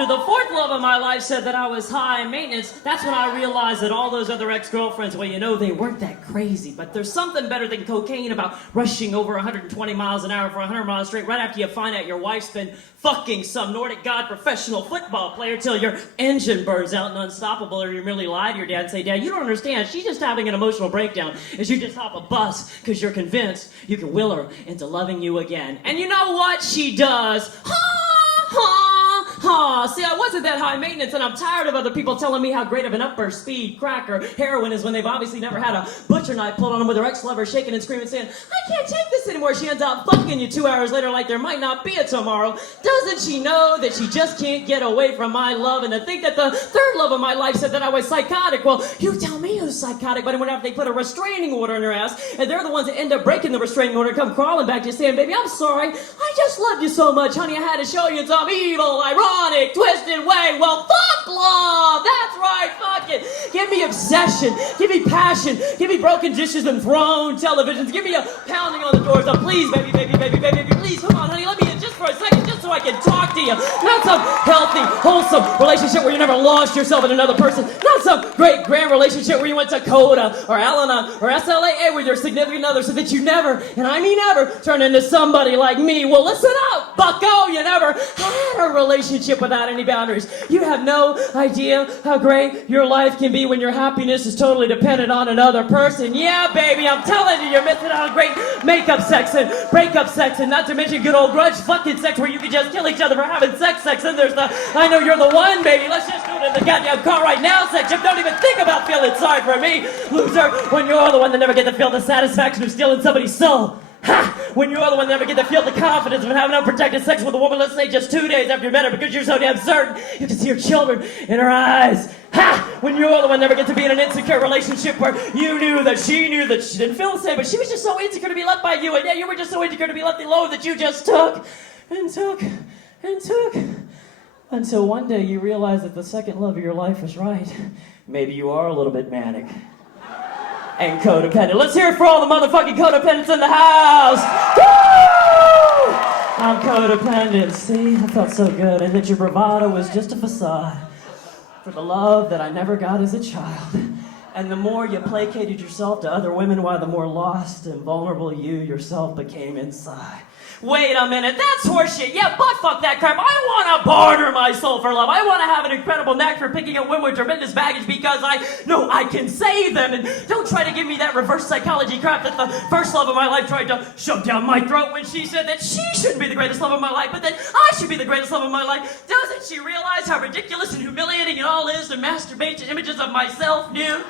after the fourth love of my life said that I was high maintenance, that's when I realized that all those other ex-girlfriends, well, you know, they weren't that crazy. But there's something better than cocaine about rushing over 120 miles an hour for 100 miles straight right after you find out your wife's been fucking some Nordic god professional football player till your engine burns out and unstoppable, or you merely lie to your dad and say, Dad, you don't understand. She's just having an emotional breakdown as you just hop a bus because you're convinced you can will her into loving you again. And you know what she does? Ha! Ha! Ha! See, I wasn't that high maintenance, and I'm tired of other people telling me how great of an upper speed crack or heroin is when they've obviously never had a butcher knife pulled on them with their ex-lover shaking and screaming saying, I can't take this anymore. She ends up fucking you 2 hours later like there might not be a tomorrow. Doesn't she know that she just can't get away from my love? And to think that the third love of my life said that I was psychotic. Well, you tell me who's psychotic, but whenever they put a restraining order on your ass, and they're the ones that end up breaking the restraining order, come crawling back to you saying, baby, I'm sorry. I just loved you so much, honey. I had to show you some evil, ironic, twisted way. Well, fuck love. That's right. Fuck it. Give me obsession. Give me passion. Give me broken dishes and thrown televisions. Give me a pounding on the doors. Oh, please, baby, baby, baby, baby, baby, please, come on, honey. Let me in just for a second, just so I can talk to you. Not some healthy, wholesome relationship where you never lost yourself in another person. Not some great, grand relationship where you went to Coda or Elena or SLAA with your significant other so that you never, and I mean never, turn into somebody like me. Well, listen up, bucko. You never had a relationship without any boundaries. You have no idea how great your life can be when your happiness is totally dependent on another person. Yeah, baby, I'm telling you, you're missing out on great makeup sex and breakup sex, and not to mention good old grudge fucking sex where you can just kill each other for having sex. And there's the, I know you're the one, baby, let's just do it in the goddamn car right now section. Don't even think about feeling sorry for me, loser, when you're the one that never get to feel the satisfaction of stealing somebody's soul. Ha! When you're the one that never get to feel the confidence of having unprotected sex with a woman, let's say just 2 days after you met her, because you're so damn certain you can see her children in her eyes. Ha! When you're the one that never get to be in an insecure relationship where you knew that she didn't feel the same, but she was just so insecure to be loved by you, and yeah, you were just so insecure to be left alone that you just took and took and took. Until one day you realize that the second love of your life was right. Maybe you are a little bit manic and codependent. Let's hear it for all the motherfucking codependents in the house. Woo! I'm codependent. See, I felt so good. And that your bravado was just a facade for the love that I never got as a child. And the more you placated yourself to other women, why the more lost and vulnerable you yourself became inside. Wait a minute, that's horseshit. Yeah, but fuck that crap. I want to barter my soul for love. I want to have an incredible knack for picking up women with tremendous baggage because I know I can save them. And don't try to give me that reverse psychology crap that the first love of my life tried to shove down my throat when she said that she shouldn't be the greatest love of my life, but that I should be the greatest love of my life. Doesn't she realize how ridiculous and humiliating it all is to masturbate to images of myself nude?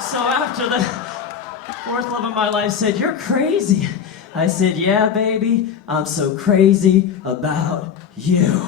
So after the fourth love of my life said, you're crazy, I said, yeah, baby, I'm so crazy about you.